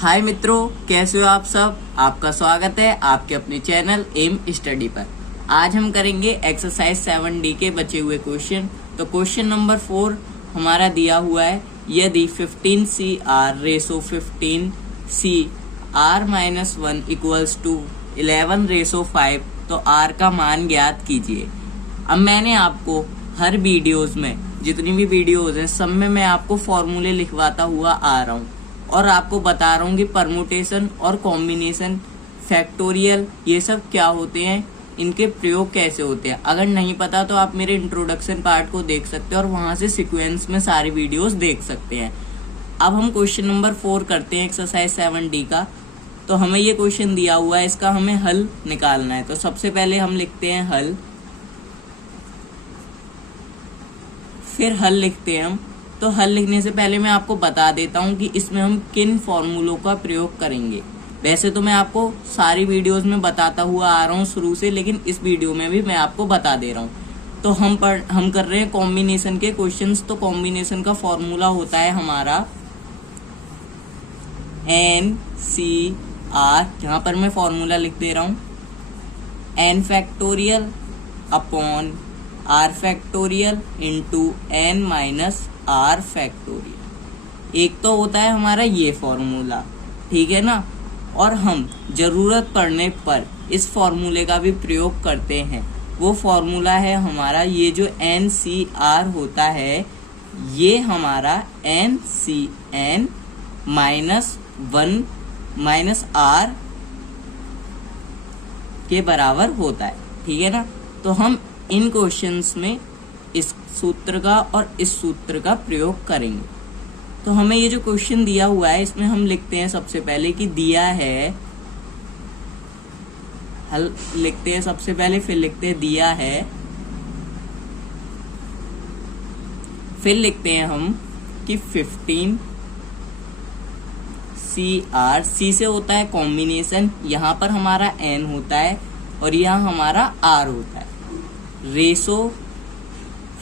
हाय मित्रों, कैसे हो आप सब। आपका स्वागत है आपके अपने चैनल एम स्टडी पर। आज हम करेंगे एक्सरसाइज 7D के बचे हुए क्वेश्चन। तो क्वेश्चन नंबर 4 हमारा दिया हुआ है, यदि 15CR ratio 15CR-1 equals to 11:5 तो R का मान ज्ञात कीजिए। अब मैंने आपको हर वीडियोज में, जितनी भी वीडियोज हैं, सब में मैं आपको फॉर्मूले लिखवाता हुआ आ रहा हूँ और आपको बता रहा हूँ कि परमुटेशन और कॉम्बिनेशन, फैक्टोरियल, ये सब क्या होते हैं, इनके प्रयोग कैसे होते हैं। अगर नहीं पता तो आप मेरे इंट्रोडक्शन पार्ट को देख सकते हैं और वहां से सीक्वेंस में सारी वीडियोस देख सकते हैं। अब हम क्वेश्चन नंबर 4 करते हैं एक्सरसाइज 7D का। तो हमें ये क्वेश्चन दिया हुआ है, इसका हमें हल निकालना है। तो सबसे पहले हम लिखते हैं हल, फिर हल लिखते हैं हम। तो हल लिखने से पहले मैं आपको बता देता हूं कि इसमें हम किन फॉर्मूलों का प्रयोग करेंगे। वैसे तो मैं आपको सारी वीडियोस में बताता हुआ आ रहा हूं शुरू से, लेकिन इस वीडियो में भी मैं आपको बता दे रहा हूं। तो हम कर रहे हैं कॉम्बिनेशन के क्वेश्चंस। तो कॉम्बिनेशन का फॉर्मूला होता है हमारा NCR, यहाँ पर मैं फॉर्मूला लिख दे रहा हूं, n factorial upon R factorial into n minus R factorial. एक तो होता है हमारा ये फॉर्मूला, ठीक है ना। और हम जरूरत पड़ने पर इस फॉर्मूले का भी प्रयोग करते हैं। वो फॉर्मूला है हमारा, ये जो NCR होता है, ये हमारा NCN -1 -R के बराबर होता है, ठीक है ना। तो हम इन क्वेश्चंस में इस सूत्र का और इस सूत्र का प्रयोग करेंगे। तो हमें ये जो क्वेश्चन दिया हुआ है, इसमें हम लिखते हैं सबसे पहले कि दिया है, हल लिखते हैं सबसे पहले, फिर लिखते हैं दिया है, फिर लिखते हैं हम कि 15CR, C से होता है कॉम्बिनेशन, यहाँ पर हमारा N होता है और यहाँ हमारा R होता है, रेशो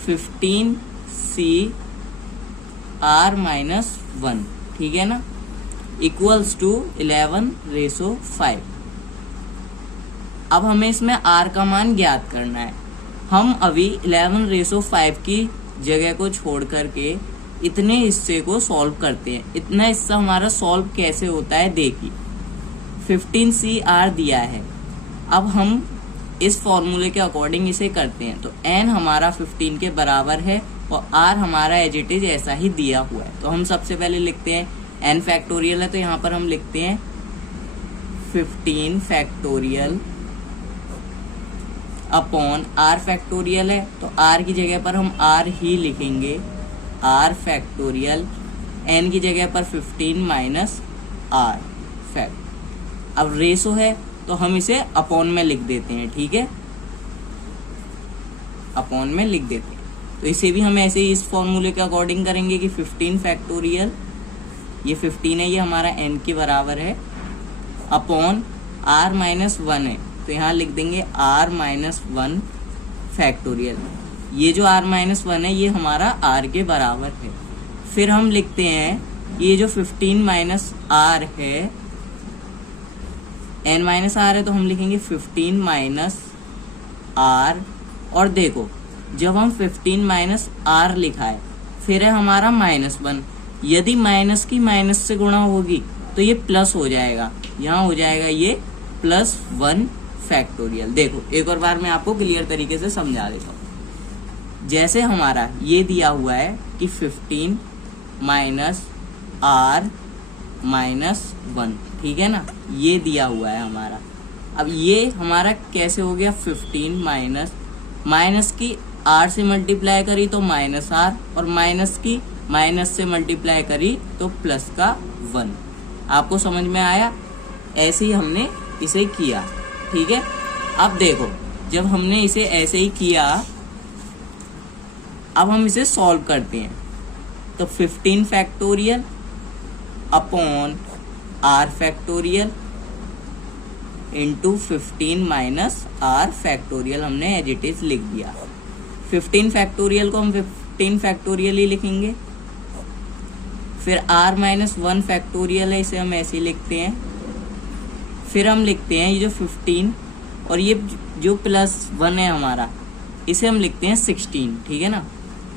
15CR-1, ठीक है ना, इक्वल्स टू 11:5। अब हमें इसमें R का मान ज्ञात करना है। हम अभी 11:5 की जगह को छोड़ करके इतने हिस्से को सॉल्व करते हैं। इतना हिस्सा हमारा सॉल्व कैसे होता है देखिए। 15CR दिया है, अब हम इस फॉर्मूले के अकॉर्डिंग इसे करते हैं। तो n हमारा 15 के बराबर है और r हमारा एज इट इज ऐसा ही दिया हुआ है। तो हम सबसे पहले लिखते हैं n फैक्टोरियल है, तो यहाँ पर हम लिखते हैं 15 फैक्टोरियल अपॉन r फैक्टोरियल है, तो r की जगह पर हम r ही लिखेंगे, r फैक्टोरियल, n की जगह पर 15 माइनस r फैक्ट। अब रेशो है तो हम इसे अपॉन में लिख देते हैं, ठीक है, अपॉन में लिख देते हैं। तो इसे भी हम ऐसे ही इस फॉर्मूले के अकॉर्डिंग करेंगे कि 15 फैक्टोरियल, ये 15 है, ये हमारा n के बराबर है, अपॉन R-1 है, तो यहाँ लिख देंगे R-1 फैक्टोरियल। ये जो R-1 है, ये हमारा R के बराबर है। फिर हम लिखते हैं ये जो 15 माइनस R है, n माइनस R है, तो हम लिखेंगे 15 माइनस R। और देखो, जब हम 15 माइनस R लिखा है, फिर है हमारा -1, यदि माइनस की माइनस से गुणा होगी तो ये प्लस हो जाएगा, यहाँ हो जाएगा ये +1 फैक्टोरियल। देखो एक और बार मैं आपको क्लियर तरीके से समझा देता हूँ। जैसे हमारा ये दिया हुआ है कि 15 माइनस R-1, ठीक है ना, ये दिया हुआ है हमारा। अब ये हमारा कैसे हो गया, 15 माइनस की R से मल्टीप्लाई करी तो -R, और माइनस की माइनस से मल्टीप्लाई करी तो प्लस का 1। आपको समझ में आया? ऐसे ही हमने इसे किया, ठीक है। अब देखो, जब हमने इसे ऐसे ही किया, अब हम इसे सॉल्व करते हैं। तो 15 factorial upon R factorial into 15 minus R factorial हमने एज इट इज लिख दिया। 15 फैक्टोरियल को हम 15 फैक्टोरियल ही लिखेंगे, फिर r-1 फैक्टोरियल है, इसे हम ऐसे ही लिखते हैं। फिर हम लिखते हैं ये जो 15 और ये जो +1 है हमारा, इसे हम लिखते हैं 16, ठीक है ना।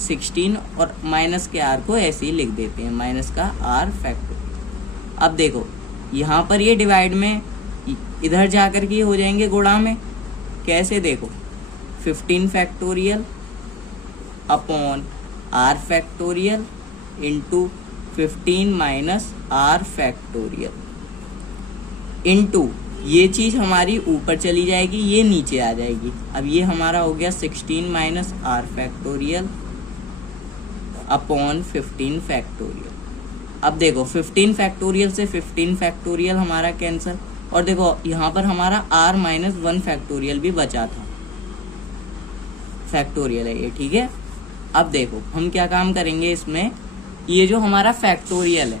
16 और माइनस के r को ऐसे ही लिख देते हैं, माइनस का r फैक्टोरियल। अब देखो यहाँ पर ये डिवाइड में, इधर जाकर के हो जाएंगे गुणा में। कैसे, देखो 15 factorial upon r factorial into 15 minus r factorial into ये चीज हमारी ऊपर चली जाएगी, ये नीचे आ जाएगी। अब ये हमारा हो गया 16 minus r factorial upon 15 factorial. अब देखो 15 फैक्टोरियल से 15 फैक्टोरियल हमारा कैंसिल, और देखो यहाँ पर हमारा r-1 फैक्टोरियल भी बचा था, फैक्टोरियल है ये, ठीक है। अब देखो हम क्या काम करेंगे इसमें, ये जो हमारा फैक्टोरियल है,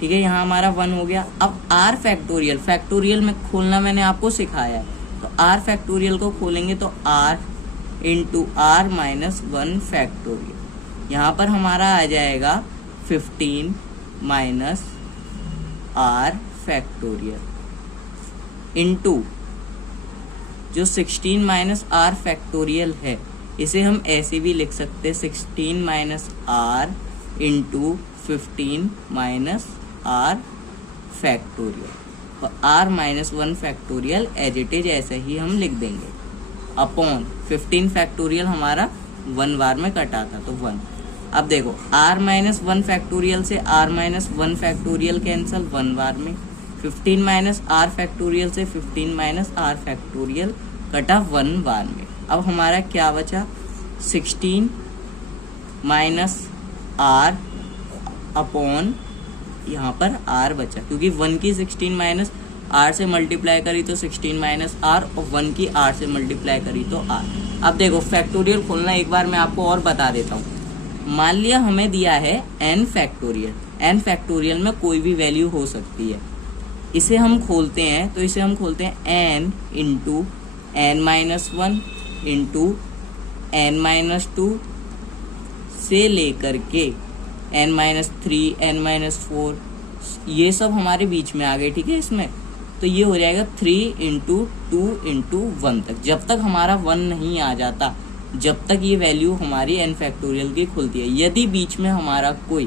ठीक है, यहाँ हमारा 1 हो गया। अब r फैक्टोरियल, फैक्टोरियल में खोलना मैंने आपको सिखाया है, तो r फैक्टोरियल को खोलेंगे तो r इंटू r-1 फैक्टोरियल, यहाँ पर हमारा आ जाएगा 15 माइनस r फैक्टोरियल इंटू जो 16 माइनस r फैक्टोरियल है, इसे हम ऐसे भी लिख सकते हैं 16 minus r into 15 minus r factorial, और r-1 factorial as it is ऐसे ही हम लिख देंगे अपॉन 15 फैक्टोरियल हमारा 1 बार में कटा था तो 1। अब देखो r-1 फैक्टोरियल से r-1 फैक्टोरियल कैंसिल 1 बार में, 15 माइनस r फैक्टोरियल से 15 माइनस r फैक्टोरियल कटा 1 बार में। अब हमारा क्या बचा, 16 माइनस r अपॉन यहाँ पर r बचा, क्योंकि 1 की 16 माइनस r से मल्टीप्लाई करी तो 16 माइनस r, और 1 की r से मल्टीप्लाई करी तो r। अब देखो फैक्टोरियल खोलना एक बार मैं आपको और बता देता हूँ। मान लिया हमें दिया है n फैक्टोरियल, n फैक्टोरियल में कोई भी वैल्यू हो सकती है, इसे हम खोलते हैं, तो इसे हम खोलते हैं n into n-1 into n-2 से लेकर के n-3 n-4, ये सब हमारे बीच में आ गए, ठीक है। इसमें तो ये हो जाएगा 3 इंटू 2 इंटू 1 तक, जब तक हमारा 1 नहीं आ जाता, जब तक ये वैल्यू हमारी n फैक्टोरियल की खुलती है। यदि बीच में हमारा कोई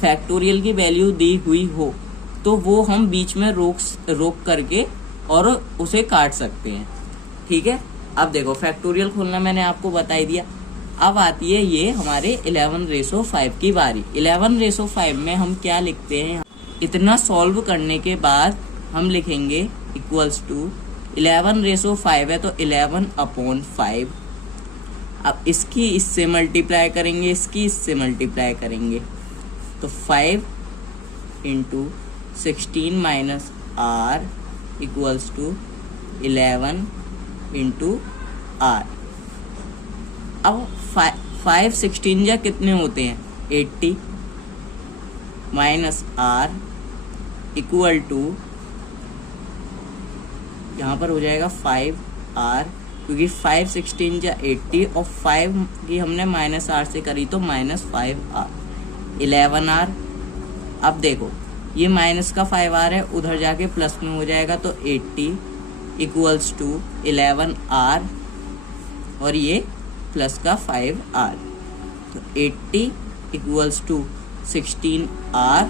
फैक्टोरियल की वैल्यू दी हुई हो तो वो हम बीच में रोक करके और उसे काट सकते हैं, ठीक है। अब देखो फैक्टोरियल खोलना मैंने आपको बता ही दिया। अब आती है ये हमारे 11/5 की बारी। 11/5 में हम क्या लिखते हैं, इतना सॉल्व करने के बाद हम लिखेंगे इक्वल्स टू 11/5 है तो 11/5। अब इसकी इससे मल्टीप्लाई करेंगे, इसकी इससे मल्टीप्लाई करेंगे, तो 5 into 16 minus r equals to 11 into r। अब 5 16 जा कितने होते हैं, 80 माइनस r इक्वल टू, यहाँ पर हो जाएगा 5r, क्योंकि 5 16 जा 80 और 5 की हमने माइनस r से करी तो -5r 11r। अब देखो ये माइनस का 5r है, उधर जाके प्लस में हो जाएगा तो 80 इक्वल्स टू 11r और ये प्लस का 5r, तो 80 इक्वल्स टू 16r,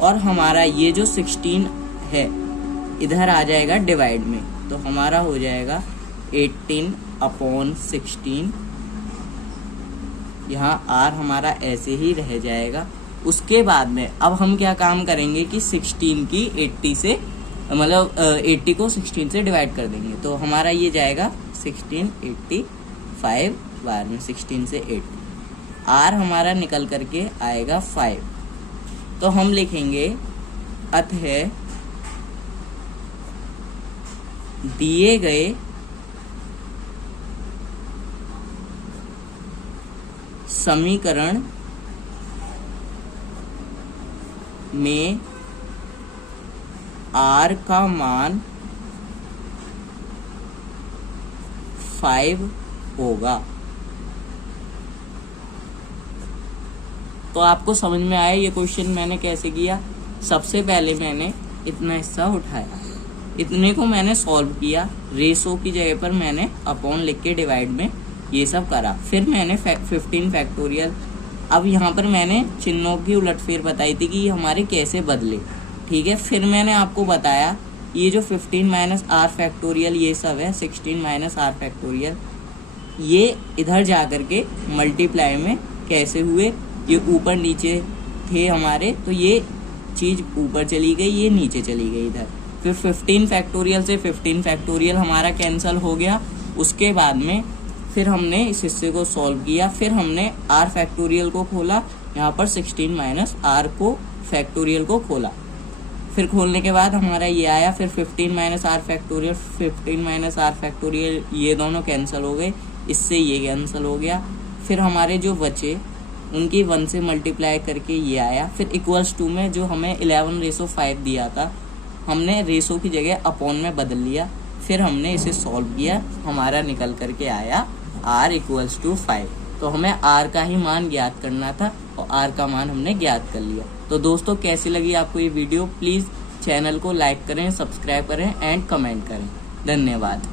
और हमारा ये जो 16 है इधर आ जाएगा डिवाइड में, तो हमारा हो जाएगा 18/16। यहाँ r हमारा ऐसे ही रह जाएगा। उसके बाद में अब हम क्या काम करेंगे कि 16 की 80 से, मतलब 80 को 16 से डिवाइड कर देंगे, तो हमारा ये जाएगा 16 85 बार में 16 से 80, r हमारा निकल करके आएगा 5। तो हम लिखेंगे अतः दिए गए समीकरण में r का मान 5 होगा। तो आपको समझ में आया ये क्वेश्चन मैंने कैसे किया। सबसे पहले मैंने इतना हिस्सा उठाया, इतने को मैंने सॉल्व किया, रेशो की जगह पर मैंने अपॉन लिख के डिवाइड में ये सब करा। फिर मैंने 15 फैक्टोरियल, अब यहाँ पर मैंने चिन्हों की उलटफेर बताई थी कि ये हमारे कैसे बदले, ठीक है। फिर मैंने आपको बताया ये जो 15 माइनस आर फैक्टोरियल ये सब है, 16 माइनस आर फैक्टोरियल, ये इधर जा कर के मल्टीप्लाई में कैसे हुए, ये ऊपर नीचे थे हमारे, तो ये चीज़ ऊपर चली गई, ये नीचे चली गई इधर। फिर 15 फैक्टोरियल से 15 फैक्टोरियल हमारा कैंसिल हो गया। उसके बाद में फिर हमने इस हिस्से को सॉल्व किया, फिर हमने आर फैक्टोरियल को खोला, यहाँ पर 16 माइनस आर को फैक्टोरियल को खोला। फिर खोलने के बाद हमारा ये आया, फिर 15 minus r factorial, 15 minus r factorial, ये दोनों कैंसिल हो गए, इससे ये कैंसिल हो गया। फिर हमारे जो बचे उनकी 1 से मल्टीप्लाई करके ये आया। फिर इक्वल्स टू में जो हमें 11/5 दिया था, हमने रेशो की जगह अपॉन में बदल लिया। फिर हमने इसे सॉल्व किया, हमारा निकल करके आया r इक्वल्स टू 5। तो हमें r का ही मान ज्ञात करना था और r का मान हमने ज्ञात कर लिया। तो दोस्तों कैसी लगी आपको ये वीडियो, प्लीज़ चैनल को लाइक करें, सब्सक्राइब करें एंड कमेंट करें। धन्यवाद।